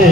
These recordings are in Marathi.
रे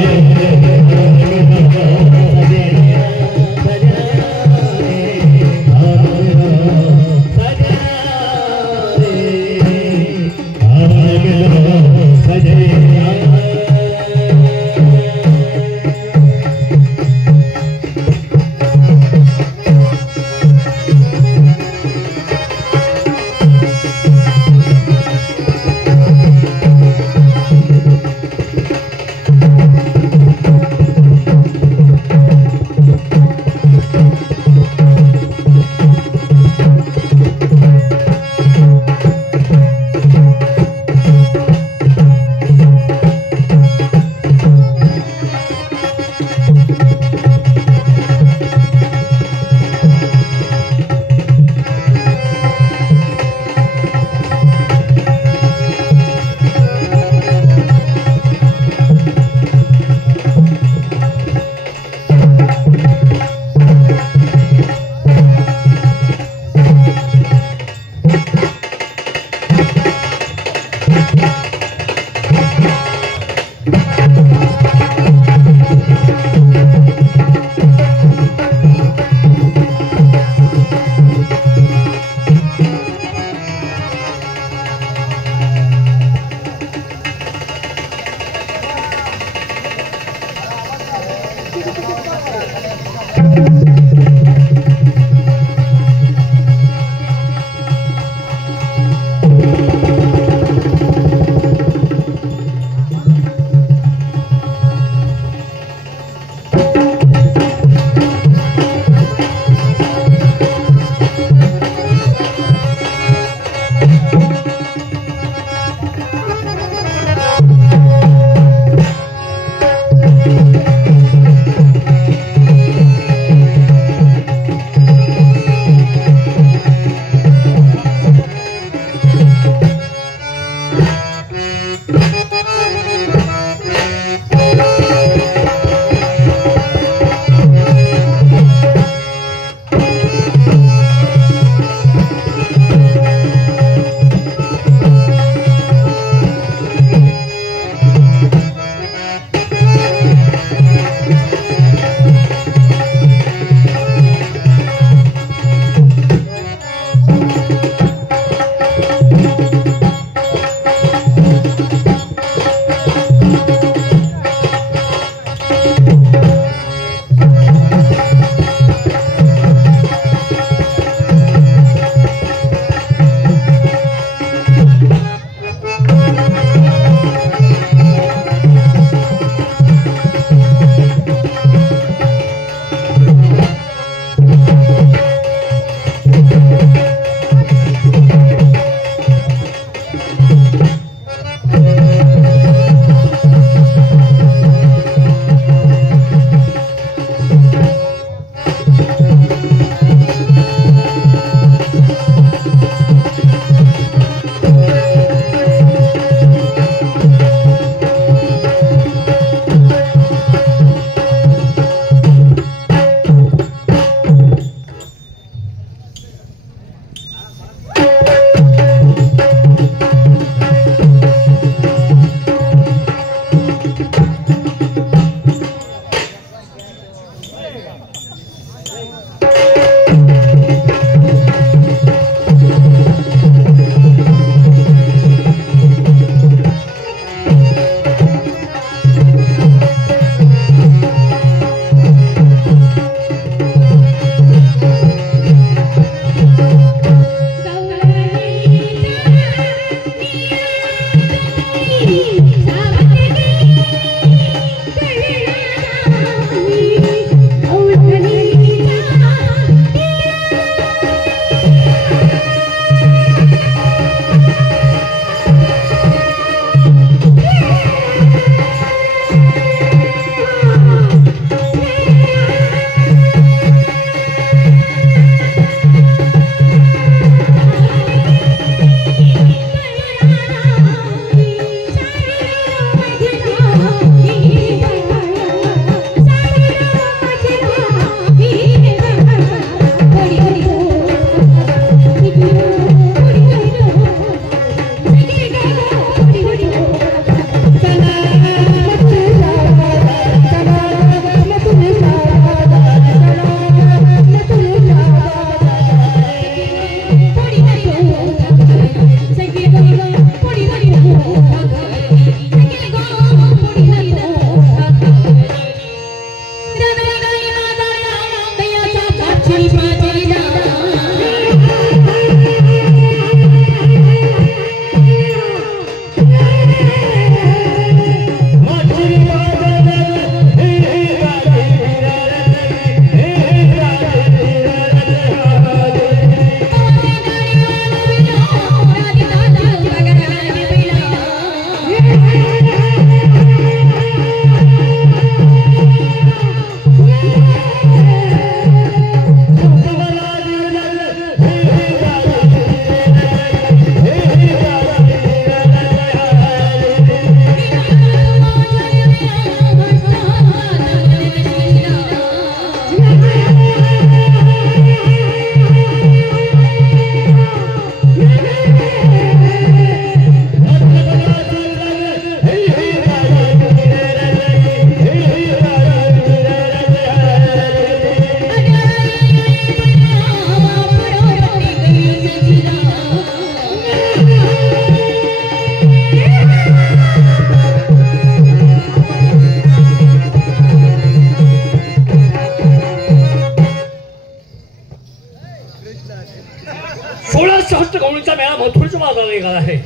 महाराष्ट्र गवळीचा मेळा मथुरच्या बाजाराला निघाला आहे.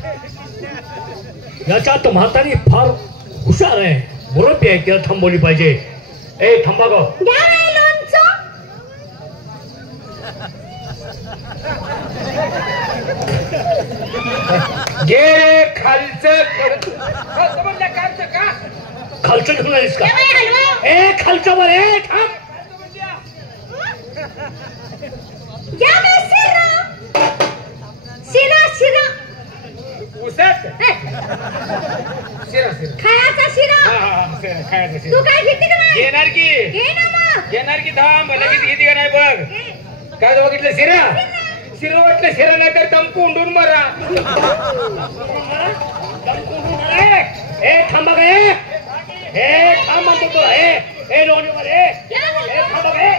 याच्यात म्हातारी फार हुशार आहे, मुरब्बी आहे, तिला थांबवली पाहिजे. ए थांबा गो. घे खालचं खालचं घेऊन आलीस का? ए खालचं वर ए थांब. उसत खायचा शिरा. तू काय घेते का नाही? घेणार की घे ना मग. घेणार की थांब लगेच घेते का नाही बघ. काय बघितलं शिरा शिरा वाटलं शिरा नाही तर दम कोंडून मरा. ए थांबा गे. ए थांब म्हणतो तुला. ए लोणीवर ए थांबा गे.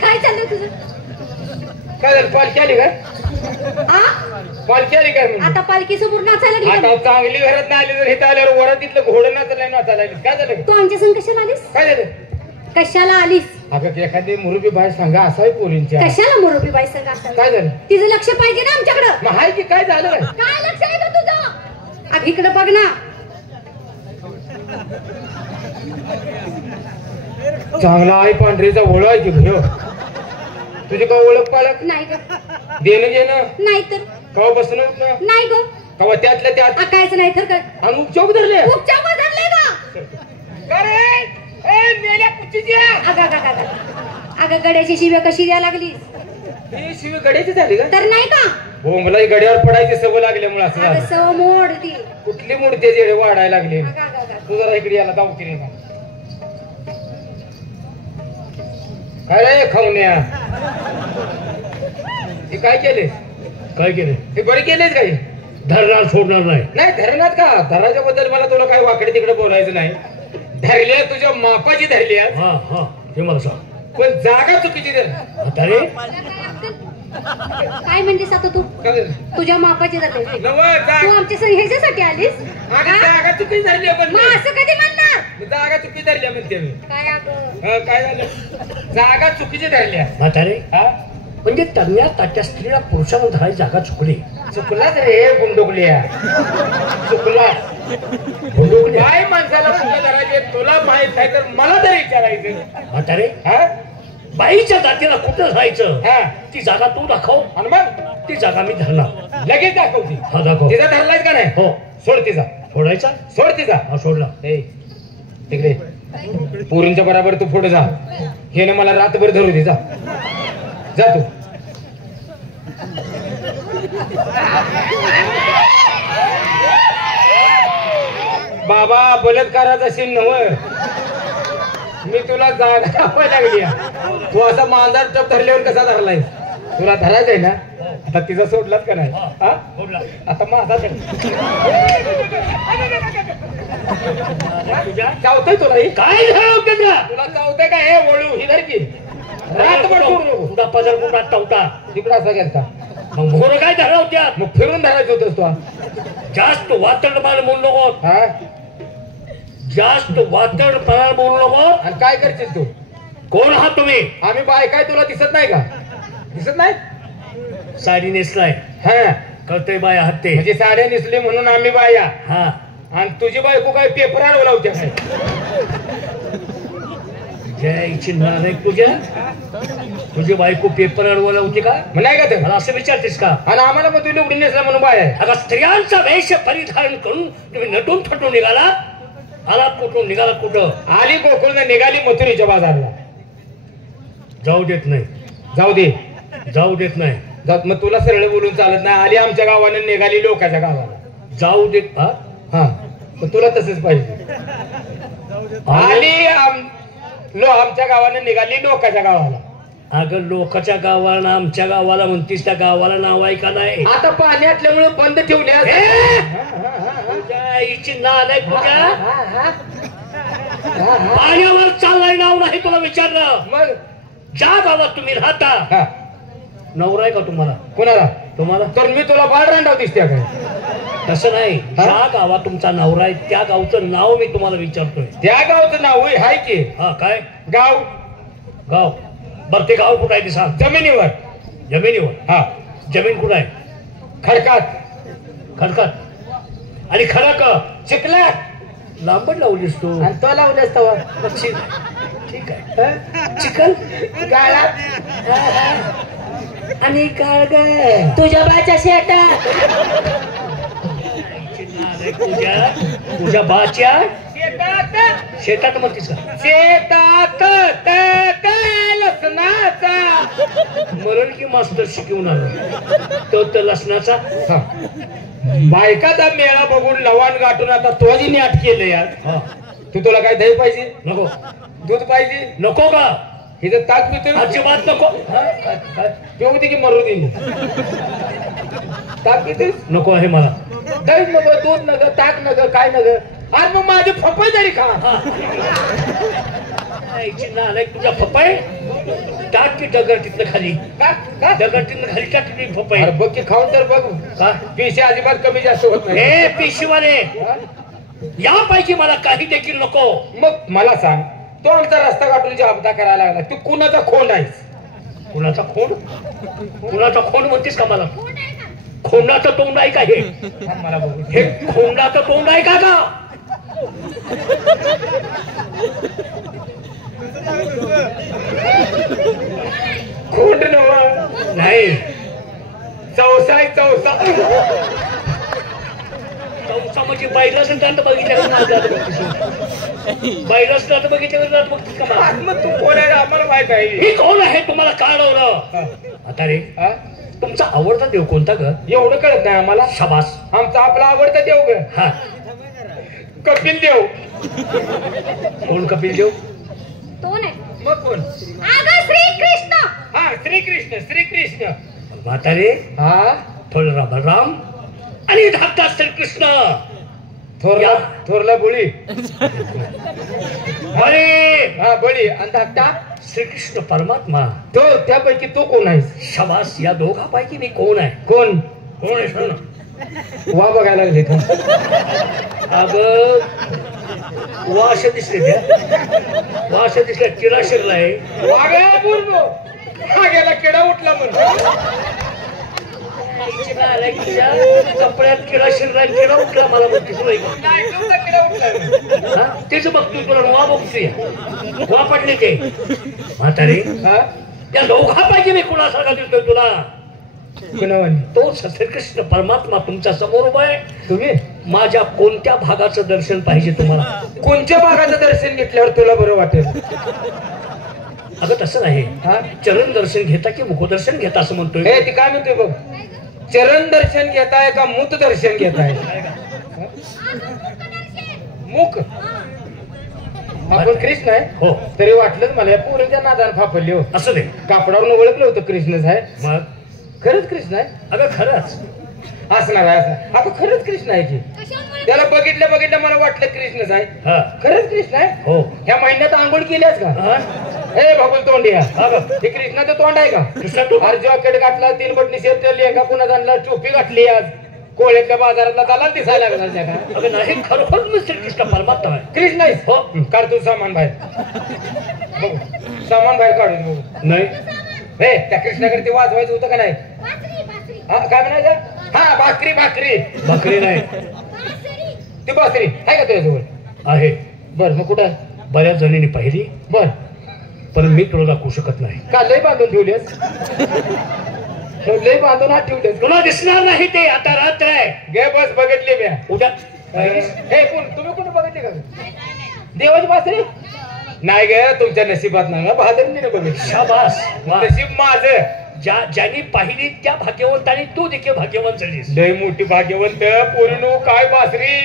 काय चाललं तुझं? काय झालं पालखी आली का? पालखी आली काय? आता पालखी समोर नाचायला आता गेली. चांगली घरात नाही आली तर इथं आल्यावर वरात तिथलं घोडं नाचायला काय झालं? तू आमच्या संग कशाला आलीस? काय झालं? कशाला आलीस? अगं एखादी मुरुबी बाय सांगा असावी पोरींच्या. कशाला मुरुबी बाई संग असावी? काय झालं? तिचं लक्ष पाहिजे ना आमच्याकडं. मग हाय की काय झालं? काय लक्ष आहे का तुझं? अगं इकडे बघ ना. चांगला आई पांढरीचा ओळख आहे की भयो. तुझी का ओळख पाळख नाही ग. देणं घेणं नाही तर कवा बसणं उठणं नाही ग. कवा त्यातल्या त्यात कायच नाही तर काय. आणि उपचौक धरले उपचार धरले का? अगं गड्याची शिव्या कशी द्यायला लागली? ही शिवी गड्याची झाली का? तर नाही का? हो मला गड्यावर पडायची सवय लागल्यामुळे असं झालं. सव मोड ती. कुठली मूर्ती जेडे वाढायला लागली. तू जरा इकडे याला जाऊ की नाही काय रे खाऊन्या? हे काय केले? काय केले? हे बरे केलेच काही धरणार सोडणार नाही. नाही धरणात का? धराच्या बद्दल मला तुला काही वाकडे तिकडे बोलायचं नाही. धरल्या तुझ्या मापाची धरली हा हा हे मला सांग. पण जागा चुकीची धर. म्हातारे काय म्हणतेस आता तू? तुझ्या मापाची धरली. तू आमच्या संग ह्याच्यासाठी आलीस? जागा चुकी धरली पण मग असं कधी म्हणणार? जागा चुकी धरल्या म्हणते मी. काय अगं काय झालं? जागा चुकीची धरल्या. म्हातारे हा म्हणजे तज्ञा ताट्या स्त्रीला पुरुषाला धरायची जागा चुकली. चुकलाच रे गुंडोकल्या. चुकला काय माणसाला कुठं धरायचे तुला माहित आहे तर मला तरी विचारायचं. म्हातारे हा बाईच्या जातीला कुठं राहायचं हा ती जागा तू दाखव आणि मग ती जागा मी धरणार. लगेच दाखवती. हा दाखव. तिचा धरलाय का नाही? हो सोड तिचा. सोडायचा. सोड तिचा. हा सोडला. ए तिकडे पोरींच्या बरोबर तू पुढे जा. हे ना मला रातभर धरू दे. जा जा तू. बाबा बलात्काराचा शिन नव मी तुला जागा दाखवायला लागली. तू असा मांजर टप धरल्यावर कसा धरलाय? तुला धरायचंय ना? आता तिचा सोडलाच का नाही? सोडला. आता माझा तुझ्या चावतंय तुला ही? काय झालं तुला चावतंय का? हे वळू ही धर की. रातभर सोडू नको. तुझा पदर कुठा टवटा तिकडं असा गेलता. मग मोर काय धरवत्या? मग फिरून धरायचं होतस तू. जास्त वातड मार बोलू नको. हा जास्त वातड पणाल बोलू नको. आणि काय करशील तू? कोण आहात तुम्ही? आम्ही बाय काय तुला दिसत नाही का? दिसत नाही? साडी नेसलाय. हा कळतंय बाय आहात ते. म्हणजे साड्या नेसले म्हणून आम्ही बाया. हा आणि तुझी बायको काय पेपरावर लावते काय? जयची नाही तुझ्या तुझी बायको पेपर अडवला होती का? नाही का ते? मला असं विचारतेस का? आणि आम्हाला मग तुला उघडी नेसला म्हणून बाय आहे. अगं स्त्रियांचा वेश परिधारण करून तुम्ही नटून थटून निघाला. आलात कुठून? निघाला कुठं? आली गोकुळनं निघाली मथुरीच्या बाजारला. जाऊ देत नाही. जाऊ दे. जाऊ देत नाही. मग तुला सरळ बोलून चालत नाही. आली आमच्या गावानं निघाली लोकांच्या गावाला. जाऊ देत. हा हा मग तुला तसंच पाहिजे. आली आमच्या गावानं निघाली लोकांच्या गावाला. अगं लोकांच्या गावाला आमच्या गावाला म्हणतीस, त्या गावाला नाव आहे का नाही? आता पाणी असल्यामुळे बंद ठेवले. हिची नाद आहे तुझ्या. पाण्यावर चाललाय नाव नाही तुला विचारलं. मग ज्या गावात तुम्ही राहता नवरा आहे का तुम्हाला? कोणाला? तुम्हाला. तर मी तुला बाळ रांडाव दिसते काय? तसं नाही, ज्या गावात तुमचा नवरा आहे त्या गावचं नाव मी तुम्हाला विचारतोय. त्या गावचं नाव होय हाय की. हा काय गाव गाव? बरं ते गाव कुठं आहे ते सांग. जमिनीवर. जमिनीवर? हा. जमीन कुठं आहे? खडकात. खडकात. आणि खडक चिखलात. लांबट लावलीस तू. आणि तो लावलास तवा. ठीक आहे. चिखल गाळात. आणि काळ ग तुझ्या बाच्या शेतात. तुझ्या बाच्या शेतात. शेतात म्हणतीस का? शेतात लसणाचा. मरण की मास्टर शिकवून आलो तो लसणाचा. बायकाचा मेळा बघून लवाण गाठून आता तो जी नाट केलं यार. हा. तुला काय दही पाहिजे? नको. दूध पाहिजे? नको का? हिचं ताक पितो. अजिबात नको. पिऊ दे की मरू दे. ताक पितेस? नको आहे मला. दही नग, दूध नग, ताक नग, काय नग. आज मग माझे फपय तरी खा. तुझा फपाय टाक की दगड तिथनं खाली. दगड तिथनं खाली टाक की फपाय. बघ की खाऊन तर बघ. का पिशे अजिबात कमी जास्त होत नाही. हे पिशवाने यापैकी मला काही देखील नको. मग मला सांग, तो आमचा रस्ता गाठून अपघात करायला लागला, तू कुणाचा खोंड आहेस? कुणाचा खोंड? कुणाचा खोंड म्हणतेस का मला? खोंडाचं तोंड आहे का हे? मला बघू. हे खोंडाचं तोंड आहे का का? खोंड नव नाही. चौसा आहे, चौसा. चौसा म्हणजे बैलाच दात बघितलं बैलाच दात बघितलं बघतीस का मला? मग तू कोण आहे आम्हाला माहित आहे. ही कोण आहे तुम्हाला कळवलं? आता रे तुमचा आवडता देव कोणता ग? एवढं कळत नाही आम्हाला. शाबास. आमचा आपला आवडता देव ग हा कपिल देव. कोण कपिल देव? तो नाही. मग कोण? अगं श्रीकृष्ण. हा श्रीकृष्ण. श्रीकृष्ण. म्हातारे हा थोडा बलराम आणि धाकटा श्रीकृष्ण. थोरला बळी. बळी. हा बळी. आणि धाकटा श्रीकृष्ण परमात्मा. तो त्यापैकी तो कोण आहेस? शाबास. या दोघांपैकी मी कोण आहे? कोण? कोण आहे सांग ना. वा बघायला लागले तू. अगं वा अशा दिसले त्या. वा अशा दिसल्या किडा शिरलाय. वाघा बोललो. हा गेला किडा उठला म्हणून. कपड्यात किडा शिरलाय. किडा उठला मला म्हणते तुला. किडा उठला. तेच बघतोय तुला. वा बघतोय. वा पडले ते. म्हातारे या दोघांपैकी मी कुणासारखा दिसतोय तुला? तो श्रीकृष्ण परमात्मा तुमच्या समोर उभा आहे. तुम्ही माझ्या कोणत्या भागाचं दर्शन पाहिजे तुम्हाला? कोणत्या भागाचं दर्शन घेतल्यावर तुला बरं वाटेल? अगं तसं नाही. चरण दर्शन घेता की मुखदर्शन घेता असं म्हणतोय. ते काय म्हणतोय बघ. चरण दर्शन घेताय का मुख दर्शन घेताय? मुख. आपण कृष्ण आहे. हो. तरी वाटलंच मला या पोरीच्या नादान फापडली हो. असं दे. कापडावरून ओळखलं होतं कृष्णच आहे. मग खरंच कृष्ण आहे? अगं खरंच असणार आहे. असं आता खरंच कृष्ण आहे की? त्याला बघितलं मला वाटलं कृष्णच आहे. खरंच कृष्ण आहे? हो. ह्या महिन्यात आंघोळ केल्यास का? हे बघून तोंडिया. हे कृष्णाचं तोंड आहे का? अरे जॉकेट घातला, 3 बटणी शेत लेंगा पुन्हा आणला, टोपी घातली, आज कोळ्यातल्या बाजारातला त्याला दिसायला लागला का? अगं नाही. खरोखर मी श्रीकृष्ण परमात्मा आहे. कृष्ण आहे. हो. काढ तू सामान बाहेर. बघू सामान बाहेर काढून बघू. नाही. हे त्या कृष्णाकडे ते वाजवायचं होतं का नाही? काय म्हणायचं? हा भाकरी. बकरी नाही. ती बासरी आहे का तुझ्याजवळ? आहे. बर मग कुठं? बऱ्याच जणींनी पाहिली बर. पण मी तुला दाखवू शकत नाही. का लय बांधून ठेवलेस? लय बांधून हात ठेवलेस. तुला दिसणार नाही ते. आता रात्र आहे. गे बस बघितली मी. उद्या हे कोण? तुम्ही कुठं बघितले का? देवाची बासरी नाही गे. तुमच्या नशिबात नाही. बहादरीने बघितली. शाबास. नशीब माझं. ज्यांनी पाहिली त्या भाग्यवंतांनी तू देखील भाग्यवंत झालीस. लय मोठी भाग्यवंत पोरीनो. काय बासरी.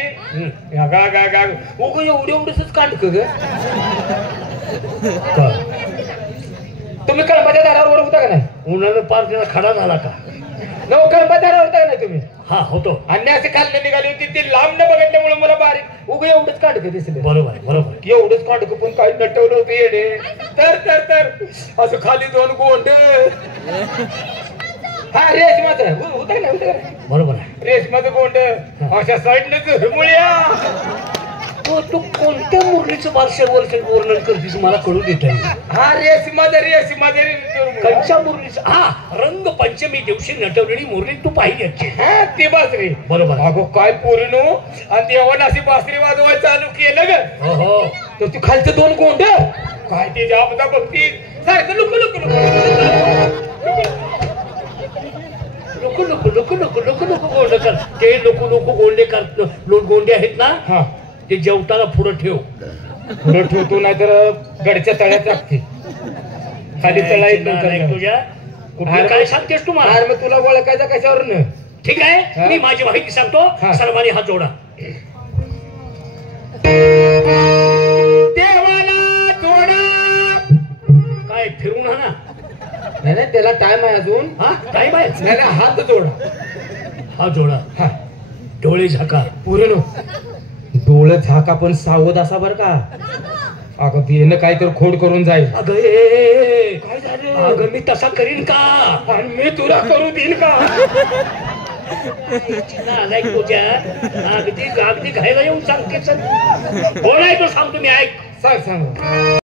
उग एवढंच कांडक ग. तुम्ही कळंबाच्या दारावर होता का नाही? उन्हानं पार तिला खडा झाला का? कळंबाच्या दारावर होता का नाही तुम्ही? हा होतो. आणि असे खाल्लं निघाली होती. ती लांब न बघितल्यामुळे मला बारीक उग एवढंच कांडक दिसले. बरोबर आहे. बरोबर. एवढंच कांडक पण काही नटवलं होतं येडे. तर असं खाली 2 गोंड. हा रेशमाच होता का नाही? बरोबर आहे. रेशमाचं गोंड अशा साईडने झुरमुळ्या. तू कोणत्या मुरलीचं वर्णन करतेस मला कळू देत नाही. हा रेशमा जरी कंच्या मुरलीचं हा रंग पंचमी दिवशी नटवलेली मुरली तू पाहिली असते. हा ती बासरी बरोबर. अगो काय पोरीनो आणि देवानं अशी बासरी वाजवायला चालू केलं ग. हो तर तू खालचं दोन गोंड काय ते जाबदा बघती सारखं लुक लुक लोक गोंड कर. ते लोक गोंडे कर गोंडे आहेत ना. हा ते जेवताना पुढं ठेव. पुढं ठेवतो नाहीतर गडच्या तळ्यात टाकते खाली तळा येत नंतर तुझ्या कुठलं काय सांगतेस तुम्हाला. अरे मग तुला ओळखायचं कशावरून. ठीक आहे मी माझी माहिती सांगतो. हा. सर्वांनी हात जोडा. देवाला जोडा. काय फिरून हा ना. नाही त्याला टाइम आहे अजून. हा टाईम आहे. नाही हात जोडा. हात जोडा. हा डोळे झाका. पूर्ण डोळं झाका पण सावध असा बर का. अगं बेन काय तर खोड करून जाईल. अगं काय झालं. अगं मी तसा करीन का. आणि मी तुला करू देईन का. नालायक तुझ्या अगदी घायला येऊन सांगते. कोण आहे तो सांगतो मी ऐक. सांग